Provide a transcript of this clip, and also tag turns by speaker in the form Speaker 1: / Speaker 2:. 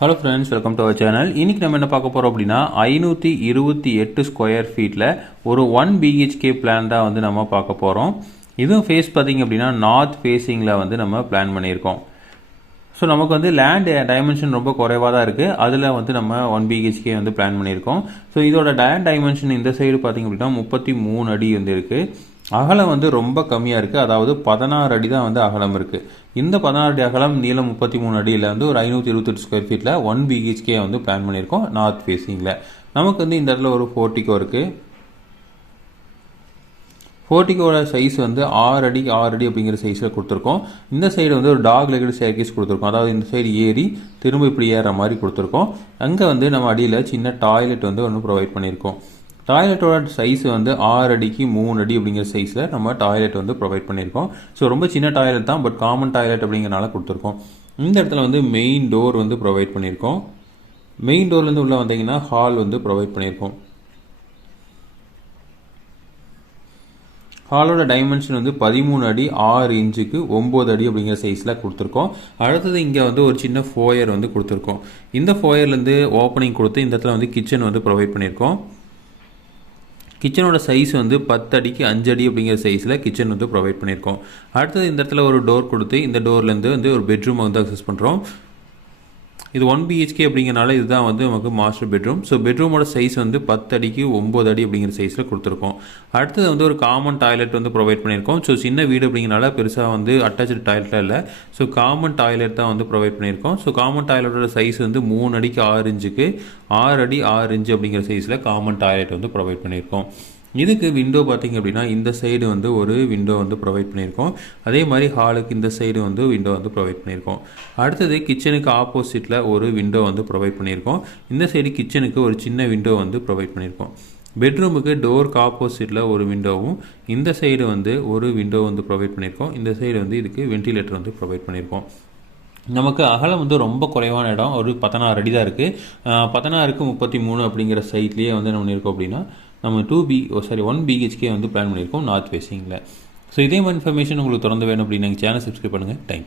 Speaker 1: Hello friends welcome to our channel இன்னைக்கு நம்ம என்ன பார்க்க போகிறோம் அப்படின்னா ஐநூற்றி இருபத்தி எட்டு ஸ்கொயர் ஃபீட்டில் ஒரு ஒன் பிஹெச்கே பிளான் தான் வந்து நம்ம பார்க்க போகிறோம் இதுவும் ஃபேஸ் பார்த்தீங்க அப்படின்னா நார்த் ஃபேஸிங்கில் வந்து நம்ம பிளான் பண்ணியிருக்கோம். ஸோ நமக்கு வந்து லேண்ட் டைமென்ஷன் ரொம்ப குறைவாக தான் இருக்குது அதில் வந்து நம்ம ஒன் பிஹெச்கே வந்து பிளான் பண்ணியிருக்கோம். ஸோ இதோட லேண்ட் டைமென்ஷன் இந்த சைடு பார்த்தீங்க அப்படின்னா முப்பத்தி மூணு அடி வந்து இருக்குது அகலம் வந்து ரொம்ப கம்மியாக இருக்குது அதாவது பதினாறு அடி தான் வந்து அகலம் இருக்குது இந்த பதினாறு அடி அகலம் நீளம் முப்பத்தி மூணு அடியில் வந்து ஒரு ஐநூற்றி இருபத்தெட்டு ஸ்கொயர் ஃபீட்டில் ஒன் பிஹெச்கே வந்து பிளான் பண்ணியிருக்கோம் நார்த் ஃபேஸிங்கில் நமக்கு வந்து இந்த இடத்துல ஒரு ஃபோர்ட்டிக்கோ இருக்குது ஃபோர்ட்டிக்கோட சைஸ் வந்து ஆறு அடி ஆறு அடி அப்படிங்கிற சைஸில் கொடுத்துருக்கோம். இந்த சைடு வந்து ஒரு டாக் லெக்கட் ஸ்டேர்கேஸ் கொடுத்துருக்கோம். அதாவது இந்த சைடு ஏறி திரும்ப இப்படி ஏறுற மாதிரி கொடுத்துருக்கோம். அங்கே வந்து நம்ம அடியில் சின்ன டாய்லெட் வந்து ஒன்று ப்ரொவைட் பண்ணியிருக்கோம். டாய்லெட்டோட சைஸ் வந்து ஆறு அடிக்கு மூணு அடி அப்படிங்கிற சைஸில் நம்ம டாய்லெட் வந்து ப்ரொவைட் பண்ணியிருக்கோம். ஸோ ரொம்ப சின்ன டாய்லெட் தான் பட் காமன் டாய்லெட் அப்படிங்கிறனால கொடுத்துருக்கோம். இந்த இடத்துல வந்து மெயின் டோர் வந்து ப்ரொவைட் பண்ணியிருக்கோம். மெயின் டோர்லேருந்து உள்ளே வந்தீங்கன்னா ஹால் வந்து ப்ரொவைட் பண்ணியிருக்கோம். ஹாலோட டைமென்ஷன் வந்து பதிமூணு அடி ஆறு இன்ச்சுக்கு ஒம்பது அடி அப்படிங்கிற சைஸில் கொடுத்துருக்கோம். அடுத்தது இங்கே வந்து ஒரு சின்ன ஃபோயர் வந்து கொடுத்துருக்கோம். இந்த ஃபோயர்லேருந்து ஓப்பனிங் கொடுத்து இந்த இடத்துல வந்து கிச்சன் வந்து ப்ரொவைட் பண்ணியிருக்கோம். கிச்சனோட சைஸ் வந்து பத்து அடிக்கு அஞ்சு அடி அப்படிங்கிற சைஸில் கிச்சன் வந்து ப்ரொவைட் பண்ணியிருக்கோம். அடுத்தது இந்த இடத்துல ஒரு டோர் கொடுத்து இந்த டோர்லேருந்து வந்து ஒரு பெட்ரூம் வந்து அக்சஸ் பண்ணுறோம் இது ஒன் பிஹெச்கே அப்படிங்கிறனால இதுதான் வந்து நமக்கு மாஸ்டர் பெட்ரூம் ஸோ பெட்ரூமோட சைஸ் வந்து பத்து அடிக்கு ஒம்பது அடி அப்படிங்கிற சைஸில் கொடுத்துருக்கோம். அடுத்தது வந்து ஒரு காமன் டாய்லெட் வந்து ப்ரொவைட் பண்ணியிருக்கோம். ஸோ சின்ன வீடு அப்படிங்கிறனால பெருசாக வந்து அட்டாச்சு டாய்லெட்டாக இல்லை. ஸோ காமன் டாய்லெட் தான் வந்து ப்ரொவைட் பண்ணியிருக்கோம். ஸோ காமன் டாய்லெட்டோட சைஸ் வந்து மூணு அடிக்கு ஆறு இன்ச்சுக்கு ஆறு அடி ஆறு இன்ச்சு அப்படிங்கிற சைஸில் காமன் டாய்லெட் வந்து ப்ரொவைட் பண்ணியிருக்கோம். இதுக்கு விண்டோ பார்த்திங்க அப்படின்னா இந்த சைடு வந்து ஒரு விண்டோ வந்து ப்ரொவைட் பண்ணியிருக்கோம். அதே மாதிரி ஹாலுக்கு இந்த சைடு வந்து விண்டோ வந்து ப்ரொவைட் பண்ணியிருக்கோம். அடுத்தது கிச்சனுக்கு ஆப்போசிட்டில் ஒரு விண்டோ வந்து ப்ரொவைட் பண்ணியிருக்கோம். இந்த சைடு கிச்சனுக்கு ஒரு சின்ன விண்டோ வந்து ப்ரொவைட் பண்ணியிருக்கோம். பெட்ரூமுக்கு டோருக்கு ஆப்போசிட்டில் ஒரு விண்டோவும் இந்த சைடு வந்து ஒரு விண்டோ வந்து ப்ரொவைட் பண்ணியிருக்கோம். இந்த சைடு வந்து இதுக்கு வென்டிலேட்டர் வந்து ப்ரொவைட் பண்ணியிருக்கோம். நமக்கு அகலம் வந்து ரொம்ப குறைவான இடம். ஒரு பதினாறு அடி தான் இருக்குது பதினாறுக்கு முப்பத்தி மூணு அப்படிங்கிற சைட்லேயே வந்து என்ன பண்ணியிருக்கோம் அப்படின்னா நம்ம two B O sorry one BHK வந்து பிளான் பண்ணியிருக்கோம் நார்த் ஃபேஸிங்கில் ஸோ இதே மாதிரி இன்ஃபர்மேஷன் உங்களுக்கு திறந்து வேணும் அப்படின்னு எங்கள் சேனல் சப்ஸ்கிரைப் பண்ணுங்கள் தேங்க்யூ